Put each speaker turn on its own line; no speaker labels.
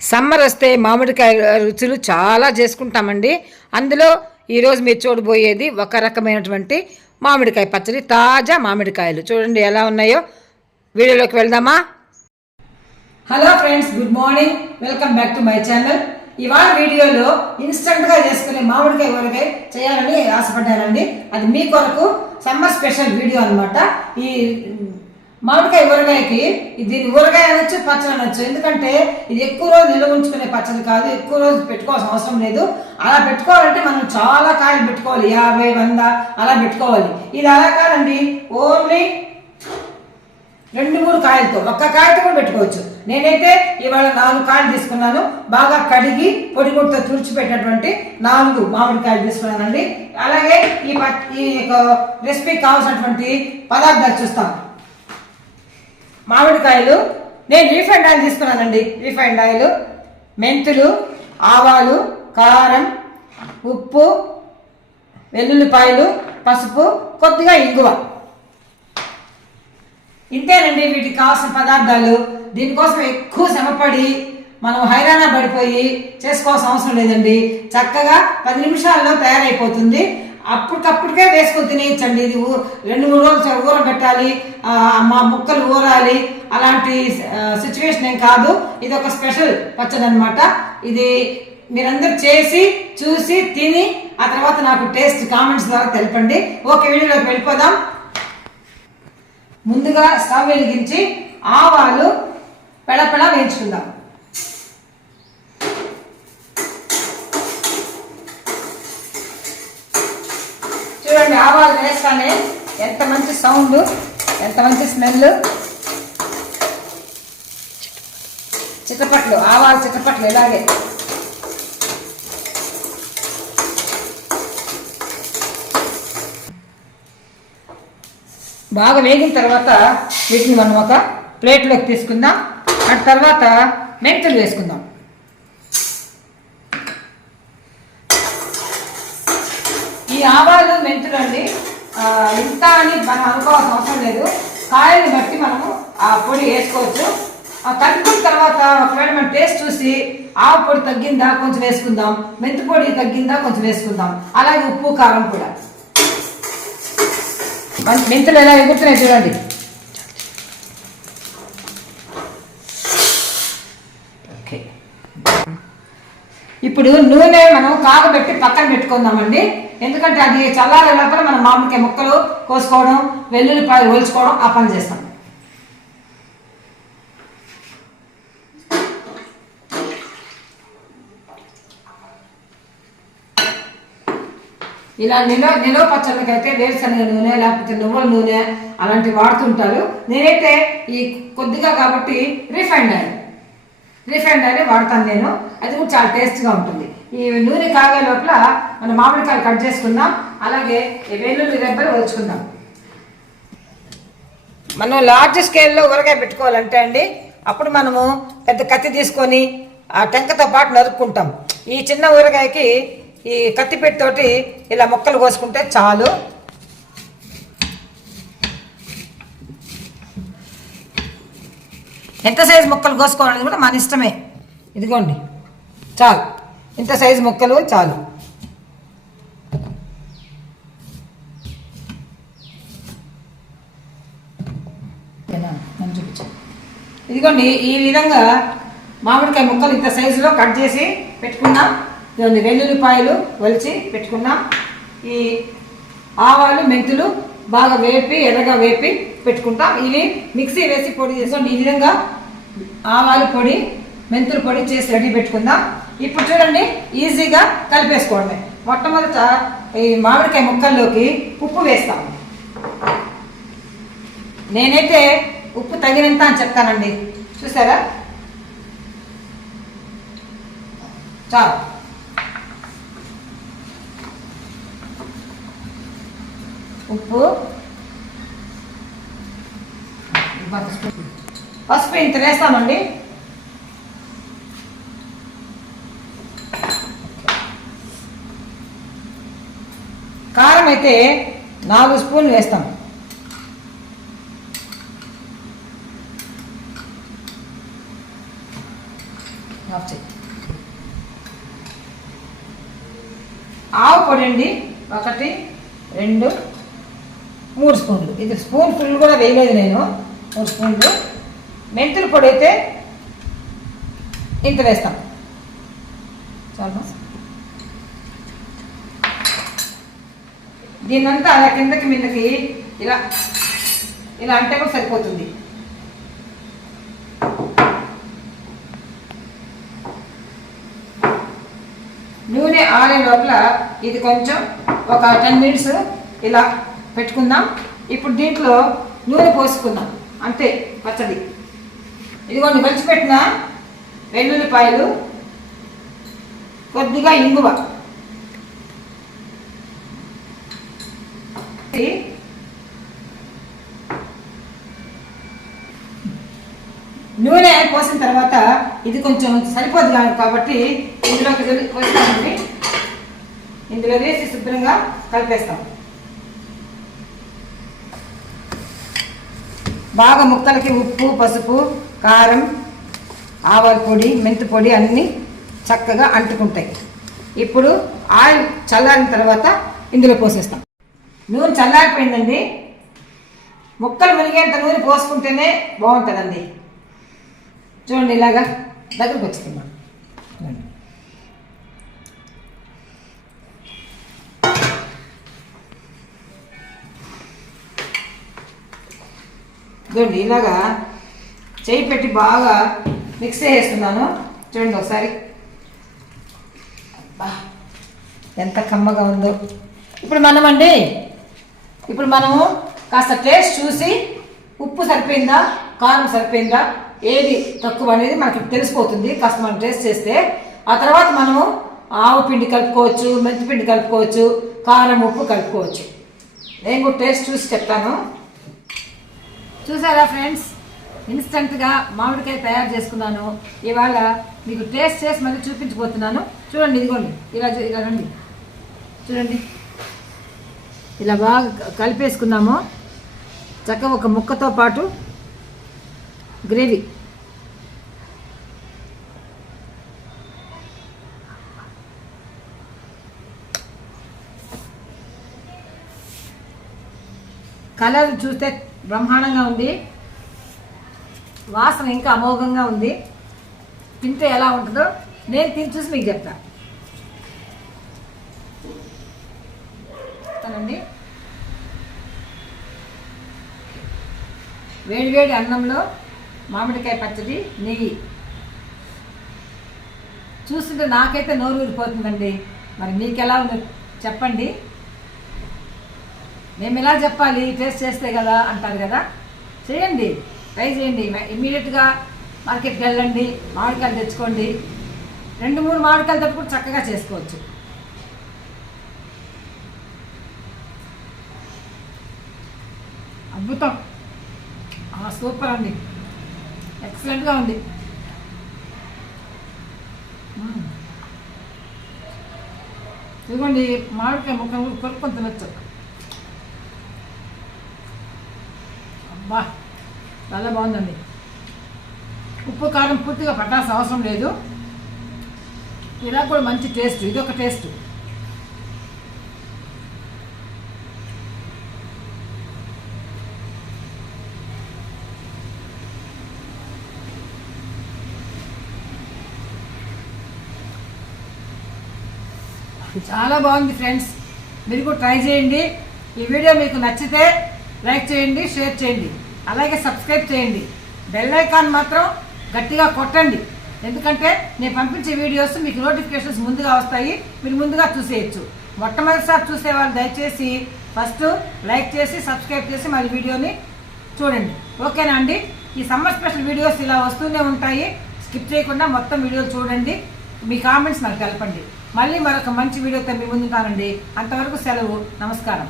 Summer వస్తే మామిడికాయ రుచులు చాలా చేసుకుంటామండి. అందులో ఈరోజు మీరు చూడబోయేది ఒక రకమైనటువంటి మామిడికాయ పచ్చడి తాజా మామిడికాయలు. చూడండి ఎలా ఉన్నాయో. వీడియోలోకి వెళ్దామా? Hello friends good morning. Welcome back to my channel. ఇవాళ వీడియోలో ఇన్స్టంట్గా చేసుకునే మామిడికాయ ఊరగాయ చేయాలని ఆశపడ్డానండి. అది మీ కొరకు సమ్మర్ స్పెషల్ వీడియో అనమాట ఈ మామిడికాయ ఊరగాయకి దీన్ని ఊరగాయ అనొచ్చు పచ్చడి అనొచ్చు. ఎందుకంటే ఇది ఎక్కువ రోజు నిల్వ ఉంచుకునే పచ్చడి కాదు ఎక్కువ రోజు పెట్టుకోవాల్సిన అవసరం లేదు. అలా పెట్టుకోవాలంటే మనం చాలా కాయలు పెట్టుకోవాలి యాభై వంద అలా పెట్టుకోవాలి. ఇది అలా కాదండి ఓన్లీ రెండు మూడు కాయలతో. ఒక్క కాయతో కూడా పెట్టుకోవచ్చు. నేనైతే ఇవాళ నాలుగు కాయలు తీసుకున్నాను. బాగా కడిగి పొడి పొడితో తుడిచిపెట్టినటువంటి నాలుగు మామిడికాయలు తీసుకున్నానండి. అలాగే ఈ ఈ యొక్క రెసిపీకి కావాల్సినటువంటి పదార్థాలు చూస్తాం. మామిడికాయలు. నేను రీఫైండ్ ఆయిల్ తీసుకున్నానండి. Refined oil. మెంతులు ఆవాలు కారం ఉప్పు వెల్లుల్లిపాయలు పసుపు కొద్దిగా ఇంగువ. ఇంతేనండి వీటికి కావాల్సిన పదార్థాలు. దీనికోసం ఎక్కువ శ్రమపడి మనం హైరాణ పడిపోయి చేసుకోవాల్సిన అవసరం లేదండి. చక్కగా పది నిమిషాల్లో తయారైపోతుంది. అప్పటికప్పటికే వేసుకొని తినేయచ్చండి. ఇది రెండు మూడు రోజులు ఊర పెట్టాలి మా ముక్కలు ఊరాలి. అలాంటి సిచ్యువేషన్ ఏం కాదు. ఇది ఒక స్పెషల్ పచ్చడి అనమాట ఇది మీరందరూ చేసి చూసి తిని ఆ తర్వాత నాకు టేస్ట్ కామెంట్స్ ద్వారా తెలపండి. ఓకే వీడియోలోకి వెళ్ళిపోదాం. ముందుగా స్టవ్ వెలిగించి ఆవాలు పెడపెడ వేయించుకుందాం చూడండి ఆవాలు వేస్తానే ఎంత మంచి సౌండ్ ఎంత మంచి స్మెల్? చిట్టపట్లు ఆవాలు చిట్టపట్లు ఇలాగే. బాగా వేగిన తర్వాత వీటిని మనం ఒక ప్లేట్లోకి తీసుకుందాం. ఆ తర్వాత మెంతులు వేసుకుందాం ఈ ఆవాలు మెంతులు అండి ఆ, ఇంత అని మనం అనుకోవాల్సిన అవసరం లేదు. కాయల్ని బట్టి మనము ఆ పొడి వేసుకోవచ్చు. ఆ కలుపుకున్న తర్వాత ఒకవేళ మనం టేస్ట్ చూసి ఆవు పొడి తగ్గిందా? కొంచెం వేసుకుందాం. మెంతి పొడి తగ్గిందా? కొంచెం వేసుకుందాం. అలాగే ఉప్పు కారం కూడా. మెంతులు ఎలా ఎగురుతున్నాయి చూడండి. ఓకే. ఇప్పుడు నూనె మనం కాగబెట్టి పక్కన పెట్టుకుందామండి. ఎందుకంటే అది చల్లారే లోపల మనం మామిడికాయ ముక్కలు కోసుకోవడం వెల్లుల్లిపాయలు ఒలుచుకోవడం ఆ పని చేస్తాం. ఇలా నిలవ నిలో పచ్చళ్ళకి అయితే వేరుశనగ నూనె లేకపోతే నువ్వుల నూనె అలాంటివి వాడుతుంటారు. నేనైతే ఈ కొద్దిగా కాబట్టి రిఫైండ్ ఆయిల్. రిఫైండ్ ఆయిల్ వాడతాను నేను. అది కూడా చాలా టేస్ట్గా ఉంటుంది. ఈ నూనె కాగే లోపల మన మామిడికాయలు కట్ చేసుకుందాం. అలాగే ఈ వెల్లుల్లి రెబ్బలు వలుచుకుందాం మనం లార్జ్ స్కేల్లో ఊరగాయ పెట్టుకోవాలంటే అండి అప్పుడు మనము పెద్ద కత్తి తీసుకొని ఆ టెంకతో పాటు నరుక్కుంటాం. ఈ చిన్న ఊరగాయకి ఈ కత్తి పెట్టితోటి ఇలా మొక్కలు కోసుకుంటే చాలు. ఎంత సైజు ముక్కలు కోసుకోవాలనేది కూడా మన ఇష్టమే. ఇదిగోండి. చాలు. ఇంత సైజు ముక్కలు చాలు. ఇదిగోండి ఈ విధంగా మామిడికాయ ముక్కలు ఇంత సైజులో కట్ చేసి పెట్టుకున్నాం. ఇదిగోండి వెల్లుల్లిపాయలు ఒలిచి పెట్టుకున్నాం. ఈ ఆవాలు మెంతులు బాగా వేపి ఎర్రగా వేపి పెట్టుకుంటాం. ఇవి మిక్సీ వేసి పొడి చేసుకోండి ఈ విధంగా ఆవాలు పొడి మెంతులు పొడి చేసి రెడీ పెట్టుకుందాం. ఇప్పుడు చూడండి ఈజీగా కలిపేసుకోండి. మొట్టమొదట ఈ మామిడికాయ ముక్కల్లోకి ఉప్పు వేస్తాం. నేనైతే ఉప్పు తగినంత అని చెప్తానండి. చూసారా? చాలు. ఉప్పు. పసుపు ఇంత వేస్తామండి. కారం అయితే నాలుగు స్పూన్లు వేస్తాం. ఆఫ్ చేయి ఆవు పొడి అండి ఒకటి రెండు మూడు స్పూన్లు. ఇది స్పూన్ ఫుల్ కూడా వేయలేదు నేను. మూడు స్పూన్లు. మెంతుల పొడి అయితే ఇంత వేస్తాం. చాలా దీన్నంతా అలా కిందకి మిందకి ఇలా ఇలా అంటే కూడా సరిపోతుంది. నూనె ఆరే లోపల ఇది కొంచెం ఒక టెన్ మినిట్స్ ఇలా పెట్టుకుందాం. ఇప్పుడు దీంట్లో నూనె పోసుకుందాం. అంతే పచ్చడి. ఇదిగోండి పెట్టిన వెల్లుల్లిపాయలు కొద్దిగా ఇంగువ. నూనె పోసిన తర్వాత ఇది కొంచెం సరిపోదు కాదు కాబట్టి ఇందులోకి పోస్తామండి. ఇందులో వేసి శుభ్రంగా కలిపేస్తాం. బాగా ముక్కలకి ఉప్పు పసుపు కారం ఆవాల పొడి మెంతి పొడి అన్నీ చక్కగా అంటుకుంటాయి. ఇప్పుడు ఆయిల్ చల్లారిన తర్వాత ఇందులో పోసేస్తాం. నూనె చల్లారిపోయిందండి. ముక్కలు మునిగేంత నూనె పోసుకుంటేనే బాగుంటుందండి. చూడండి ఇలాగా దగ్గరకు వచ్చింది చూడండి ఇలాగా చేయి పెట్టి బాగా మిక్స్ చేస్తున్నాను. చూడండి ఒకసారి. ఎంత కమ్మగా ఉందో. ఇప్పుడు మనమండి ఇప్పుడు మనము కాస్త టేస్ట్ చూసి ఉప్పు సరిపోయిందా కారం సరిపోయిందా ఏది తక్కువ అనేది మనకి తెలిసిపోతుంది. కాస్త మనం టేస్ట్ చేస్తే ఆ తర్వాత మనము ఆవు పిండి కలుపుకోవచ్చు మెంతి పిండి కలుపుకోవచ్చు కారం ఉప్పు కలుపుకోవచ్చు. నేను కూడా టేస్ట్ చూసి చెప్తాను. చూసారా ఫ్రెండ్స్? ఇన్స్టెంట్గా మామిడికాయ తయారు చేసుకున్నాను. ఇవాళ మీకు టేస్ట్ చేసి మళ్ళీ చూపించబోతున్నాను. చూడండి ఇదిగోండి. ఇలా ఇలా రండి. చూడండి. ఇలా బాగా కలిపేసుకున్నాము చక్కగా ఒక ముక్కతో పాటు గ్రేవీ. కలర్ చూస్తే బ్రహ్మాండంగా ఉంది. వాసన ఇంకా అమోఘంగా ఉంది. తింటే ఎలా ఉంటుందో నేను తిని చూసి మీకు చెప్తాను చెప్తానండి వేడివేడి అన్నంలో మామిడికాయ పచ్చడి నెయ్యి. చూస్తుంటే నాకైతే నోరు ఊరిపోతుందండి. మరి మీకు ఎలా ఉంది చెప్పండి. మేము ఎలా చెప్పాలి? టేస్ట్ చేస్తే కదా అంటారు కదా. చేయండి. ట్రై చేయండి. ఇమీడియట్గా మార్కెట్కి వెళ్ళండి. మామిడికాయలు తెచ్చుకోండి. రెండు మూడు మామిడికాయలతో కూడా చక్కగా చేసుకోవచ్చు. అద్భుతం. సూపర్ అండి. ఎక్సలెంట్గా ఉంది. ఇదిగోండి మామిడికాయ ముక్కలు కొనుక్కొని తినచ్చు. అబ్బా చాలా బాగుందండి. ఉప్పు కారం పూర్తిగా పట్టాల్సిన అవసరం లేదు. ఇలా కూడా మంచి టేస్ట్ ఇది ఒక టేస్ట్. చాలా బాగుంది ఫ్రెండ్స్ మీరు కూడా ట్రై చేయండి. ఈ వీడియో మీకు నచ్చితే లైక్ చేయండి షేర్ చేయండి. అలాగే సబ్స్క్రైబ్ చేయండి. బెల్ ఐకాన్ మాత్రం గట్టిగా కొట్టండి. ఎందుకంటే నేను పంపించే వీడియోస్ మీకు నోటిఫికేషన్స్ ముందుగా వస్తాయి. మీరు ముందుగా చూసేయచ్చు. మొట్టమొదటిసారి చూసే వాళ్ళు దయచేసి ఫస్ట్ లైక్ చేసి సబ్స్క్రైబ్ చేసి మరి వీడియోని చూడండి. ఓకేనా అండి? ఈ సమ్మర్ స్పెషల్ వీడియోస్ ఇలా వస్తూనే ఉంటాయి. స్కిప్ చేయకుండా మొత్తం వీడియోలు చూడండి. మీ కామెంట్స్ నాకు తెలపండి. మళ్ళీ మరొక మంచి వీడియోతో మీ ముందుంటానండి అంతవరకు సెలవు. నమస్కారం.